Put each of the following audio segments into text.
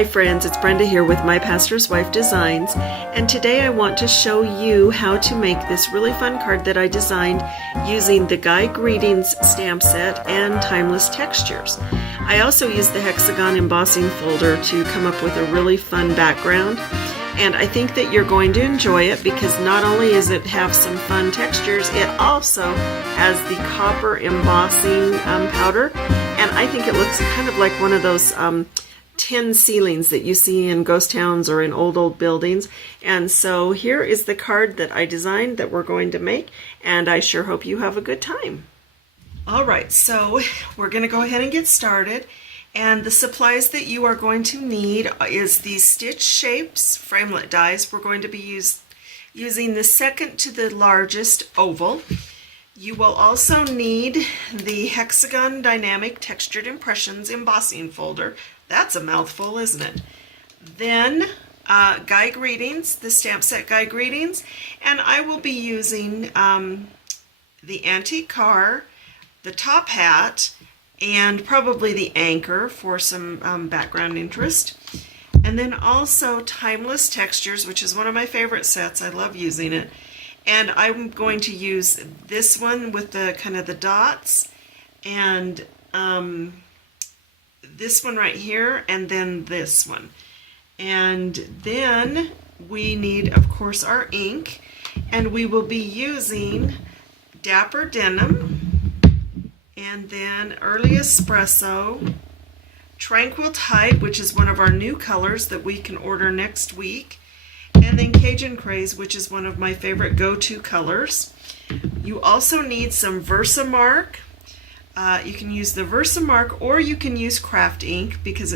Hi friends, it's Brenda here with My Pastor's Wife Designs, and today I want to show you how to make this really fun card that I designed using the Guy Greetings stamp set and timeless textures. I also used the hexagon embossing folder to come up with a really fun background, and I think that you're going to enjoy it because not only does it have some fun textures, it also has the copper embossing powder, and I think it looks kind of like one of those tin ceilings that you see in ghost towns or in old buildings. And so here is the card that I designed that we're going to make, and I sure hope you have a good time. Alright, so we're going to go ahead and get started, and the supplies that you are going to need is these stitch shapes, framelit dies. We're going to be using the second to the largest oval. You will also need the Hexagon Dynamic Textured Impressions embossing folder. That's a mouthful, isn't it? Then Guy Greetings, the stamp set Guy Greetings, and I will be using the antique car, the top hat, and probably the anchor for some background interest. And then also Timeless Textures, which is one of my favorite sets. I love using it. And I'm going to use this one with the kind of the dots, and this one right here, and then this one. And then we need, of course, our ink, and we will be using Dapper Denim, and then Early Espresso, Tranquil Tide, which is one of our new colors that we can order next week, and then Cajun Craze, which is one of my favorite go-to colors. You also need some Versamark. You can use the Versamark, or you can use craft ink, because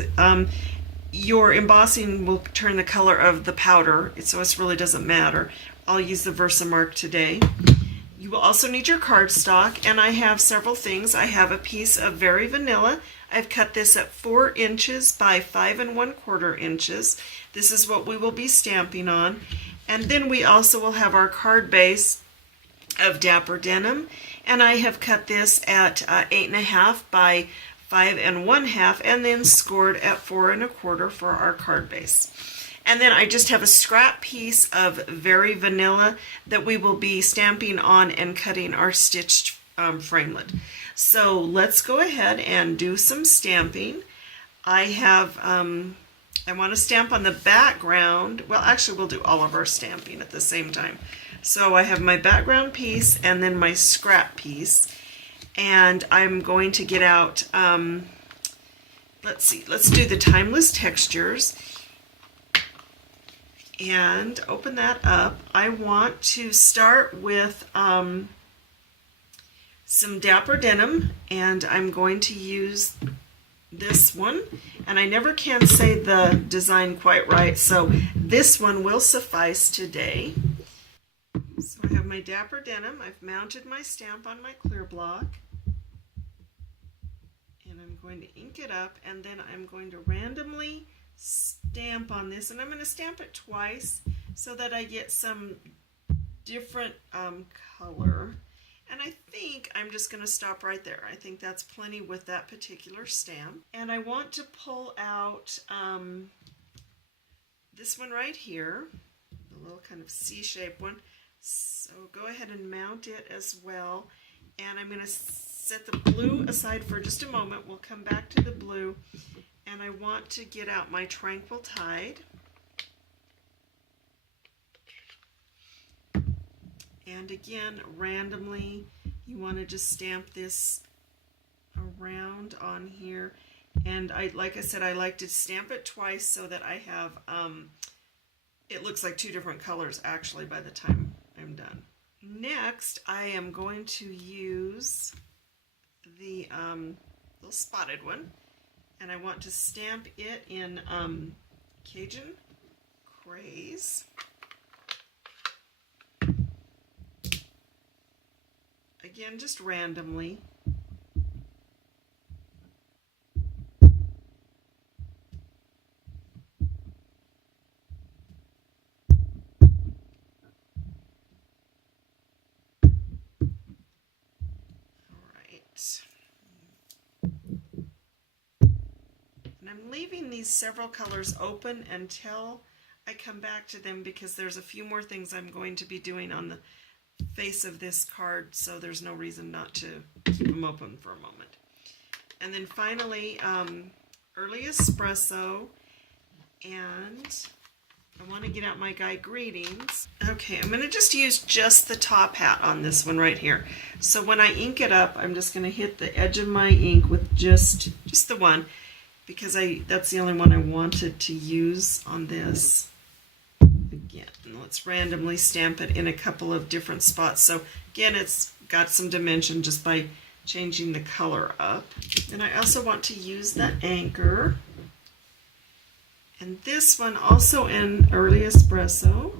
your embossing will turn the color of the powder, so it really doesn't matter. I'll use the Versamark today. You will also need your cardstock, and I have several things. I have a piece of Very Vanilla. I've cut this at 4 inches by 5 1/4 inches. This is what we will be stamping on. And then we also will have our card base of Dapper Denim, and I have cut this at 8 1/2 by 5 1/2, and then scored at 4 1/4 for our card base. And then I just have a scrap piece of Very Vanilla that we will be stamping on and cutting our stitched framelit. So let's go ahead and do some stamping. I have, I want to stamp on the background. Well, actually we'll do all of our stamping at the same time. So I have my background piece and then my scrap piece, and I'm going to get out, let's see, let's do the Timeless Textures and open that up. I want to start with some Dapper Denim, and I'm going to use this one, and I never can say the design quite right, so this one will suffice today. So I have my Dapper Denim. I've mounted my stamp on my clear block, and I'm going to ink it up, and then I'm going to randomly stamp on this, and I'm going to stamp it twice so that I get some different color. And I think I'm just going to stop right there. I think that's plenty with that particular stamp. And I want to pull out this one right here, a little kind of C-shaped one. So go ahead and mount it as well. And I'm going to set the blue aside for just a moment. We'll come back to the blue. And I want to get out my Tranquil Tide. And again, randomly, you want to just stamp this around on here. And like I said, I like to stamp it twice so that I have, it looks like 2 different colors actually by the time I'm done. Next, I am going to use the little spotted one, and I want to stamp it in Cajun Craze. Again, just randomly. All right. And I'm leaving these several colors open until I come back to them because there's a few more things I'm going to be doing on the face of this card, so there's no reason not to keep them open for a moment. And then finally, early espresso, and I want to get out my guy greetings. Okay, I'm going to just use just the top hat on this one right here. So when I ink it up, I'm just going to hit the edge of my ink with just the one, because that's the only one I wanted to use on this. Again, and let's randomly stamp it in a couple of different spots. So again, it's got some dimension just by changing the color up. And I also want to use the anchor. And this one also in early espresso.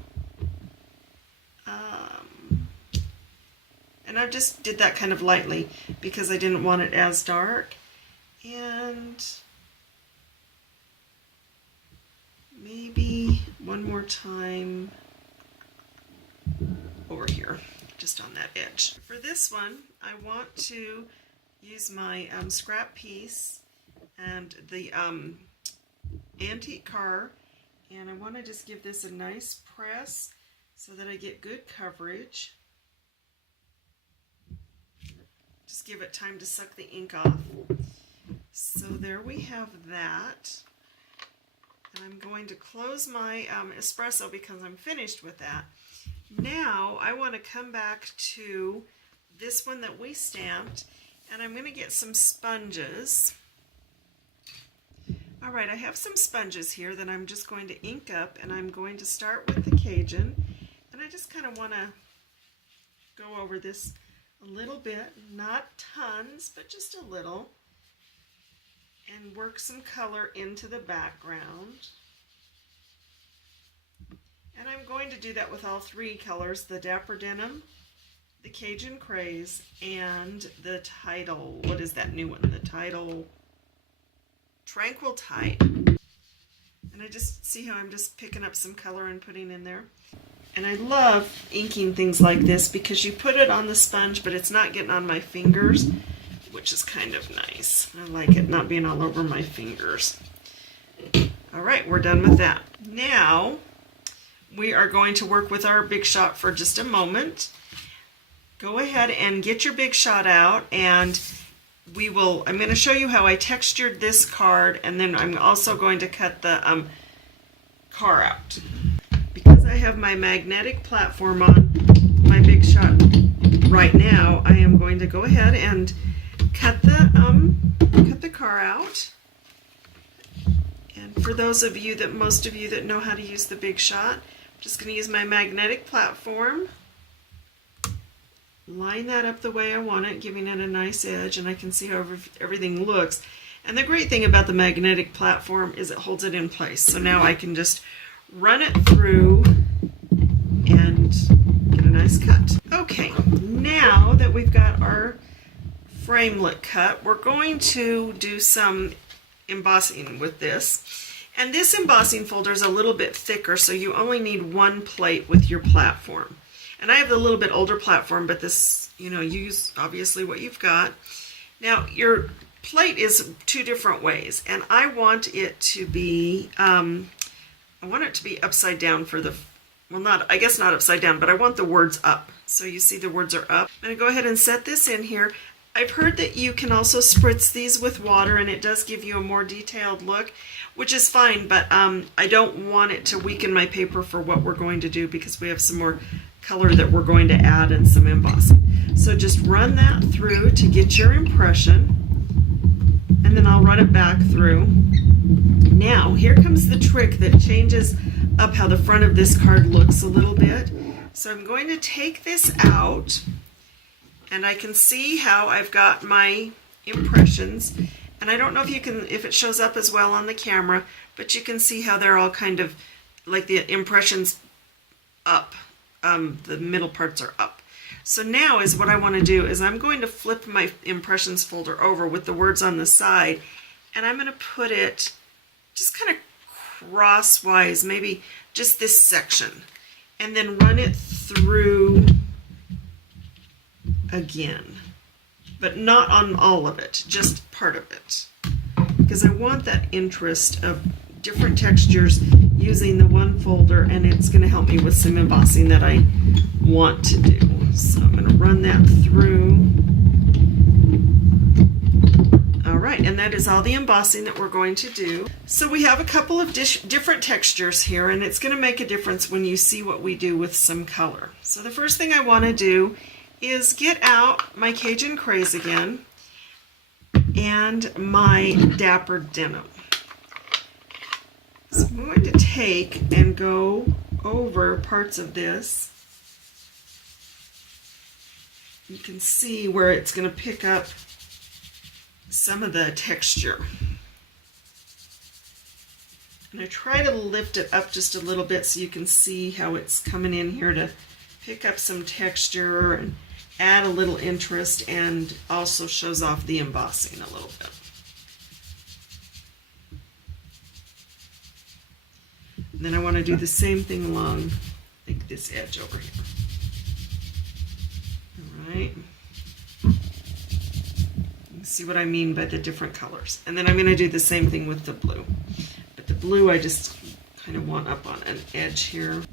And I just did that kind of lightly because I didn't want it as dark. And maybe one more time over here, just on that edge. For this one, I want to use my scrap piece and the antique car, and I want to just give this a nice press so that I get good coverage. Just give it time to suck the ink off. So there we have that. And I'm going to close my espresso because I'm finished with that. Now I want to come back to this one that we stamped, and I'm going to get some sponges. All right, I have some sponges here that I'm just going to ink up, and I'm going to start with the Cajun, and I just kind of want to go over this a little bit, not tons, but just a little, and work some color into the background. And I'm going to do that with all three colors, the Dapper Denim, the Cajun Craze, and the Tidal, what is that new one? The Tidal Tranquil Tide. And I just see how I'm just picking up some color and putting in there. And I love inking things like this because you put it on the sponge, but it's not getting on my fingers, which is kind of nice. I like it not being all over my fingers. All right, we're done with that. Now we are going to work with our Big Shot for just a moment. Go ahead and get your Big Shot out, and I'm going to show you how I textured this card, and then I'm also going to cut the car out. Because I have my magnetic platform on my Big Shot right now, I am going to go ahead and cut the car out. And for those of you most of you that know how to use the Big Shot, I'm just going to use my magnetic platform, line that up the way I want it, giving it a nice edge, and I can see how everything looks. And the great thing about the magnetic platform is it holds it in place. So now I can just run it through and get a nice cut. Okay, now that we've got our framelit cut, we're going to do some embossing with this. And this embossing folder is a little bit thicker, so you only need one plate with your platform. And I have the little bit older platform, but this, use obviously what you've got. Now, your plate is two different ways, and I want it to be, upside down for the, I guess not upside down, but I want the words up. So you see the words are up. I'm going to go ahead and set this in here. I've heard that you can also spritz these with water, and it does give you a more detailed look, which is fine, but I don't want it to weaken my paper for what we're going to do because we have some more color that we're going to add and some embossing. So just run that through to get your impression, and then I'll run it back through. Now, here comes the trick that changes up how the front of this card looks a little bit. So I'm going to take this out, and I can see how I've got my impressions. And I don't know if it shows up as well on the camera, but you can see how they're all kind of like the impressions up. The middle parts are up. So now is what I want to do is I'm going to flip my impressions folder over with the words on the side, and I'm going to put it just kind of crosswise, maybe just this section, and then run it through again, but not on all of it, just part of it. because I want that interest of different textures using the one folder, and it's going to help me with some embossing that I want to do. So I'm going to run that through. All right, and that is all the embossing that we're going to do. So we have a couple of different textures here, and it's going to make a difference when you see what we do with some color. So the first thing I want to do is get out my Cajun Craze again and my Dapper Denim. So I'm going to take and go over parts of this. You can see where it's going to pick up some of the texture. And I try to lift it up just a little bit so you can see how it's coming in here to pick up some texture and add a little interest, and also shows off the embossing a little bit. And then I want to do the same thing along like this edge over here. All right. You see what I mean by the different colors. And then I'm going to do the same thing with the blue. But the blue I just kind of want up on an edge here.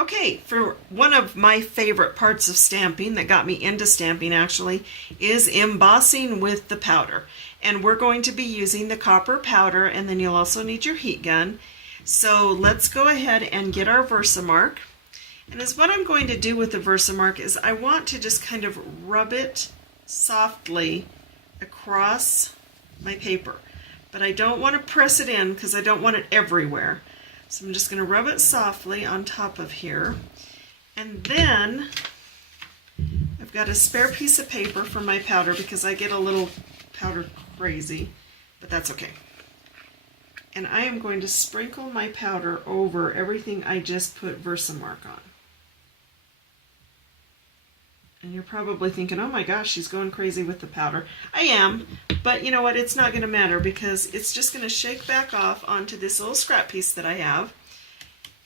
Okay, for one of my favorite parts of stamping that got me into stamping actually is embossing with the powder. And we're going to be using the copper powder, and then you'll also need your heat gun. So let's go ahead and get our Versamark. And as what I'm going to do with the Versamark is I want to just kind of rub it softly across my paper. But I don't want to press it in because I don't want it everywhere. So I'm just going to rub it softly on top of here. And then I've got a spare piece of paper for my powder because I get a little powder crazy, but that's okay. And I am going to sprinkle my powder over everything I just put Versamark on. And you're probably thinking, oh my gosh, she's going crazy with the powder. I am, but you know what? It's not going to matter because it's just going to shake back off onto this little scrap piece that I have.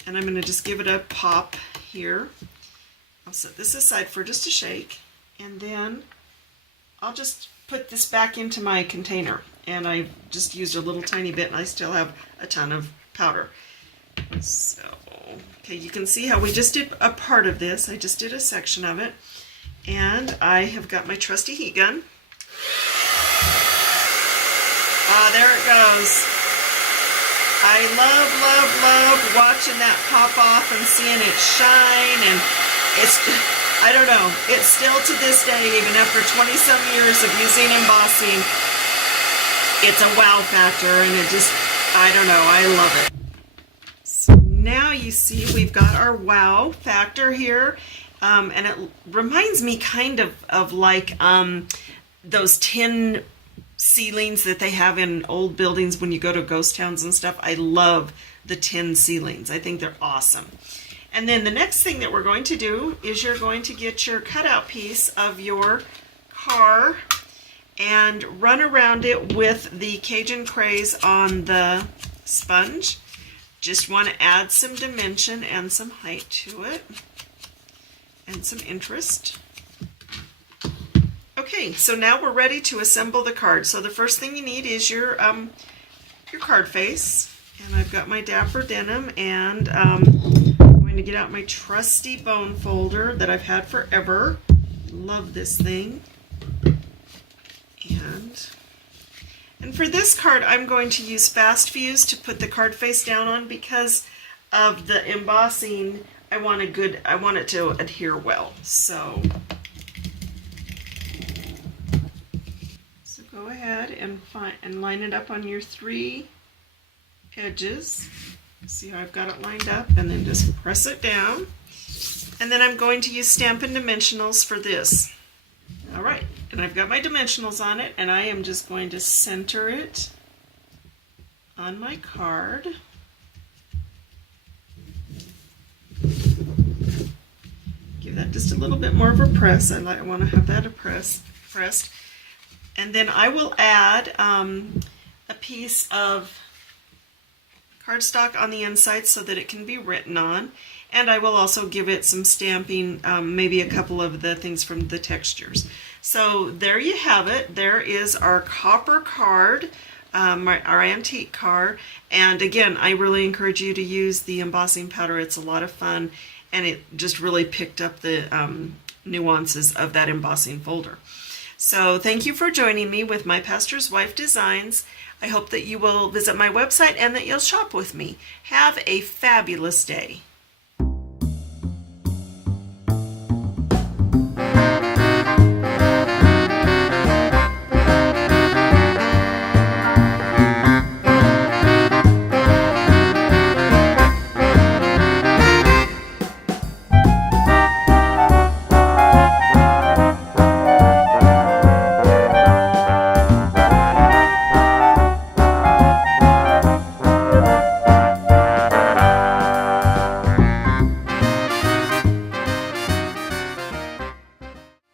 And I'm going to just give it a pop here. I'll set this aside for just a shake. And then I'll just put this back into my container. And I've just used a little tiny bit, and I still have a ton of powder. So, okay, you can see how we just did a part of this. I just did a section of it. And I have got my trusty heat gun. Ah, there it goes. I love, love, love watching that pop off and seeing it shine. And it's, I don't know, it's still to this day, even after 20-some years of using embossing, it's a wow factor, and it just, I don't know, I love it. So now you see we've got our wow factor here, and it reminds me kind of like those tin ceilings that they have in old buildings when you go to ghost towns and stuff. I love the tin ceilings. I think they're awesome. And then the next thing that we're going to do is you're going to get your cutout piece of your car and run around it with the Cajun Craze on the sponge. Just want to add some dimension and some height to it and some interest. Okay, so now we're ready to assemble the card. So the first thing you need is your card face, and I've got my Dapper Denim, and I'm going to get out my trusty bone folder that I've had forever. Love this thing. And for this card, I'm going to use Fast Fuse to put the card face down on because of the embossing. I want it to adhere well. So go ahead and line it up on your 3 edges. See how I've got it lined up, and then just press it down. And then I'm going to use Stampin' Dimensionals for this. All right, and I've got my dimensionals on it, and I am just going to center it on my card. Give that just a little bit more of a press. I want to have that pressed. And then I will add a piece of cardstock on the inside so that it can be written on. And I will also give it some stamping, maybe a couple of the things from the textures. So there you have it. There is our copper card our antique car. And again, I really encourage you to use the embossing powder. It's a lot of fun, and it just really picked up the nuances of that embossing folder. So thank you for joining me with My Pastor's Wife Designs. I hope that you will visit my website and that you'll shop with me. Have a fabulous day.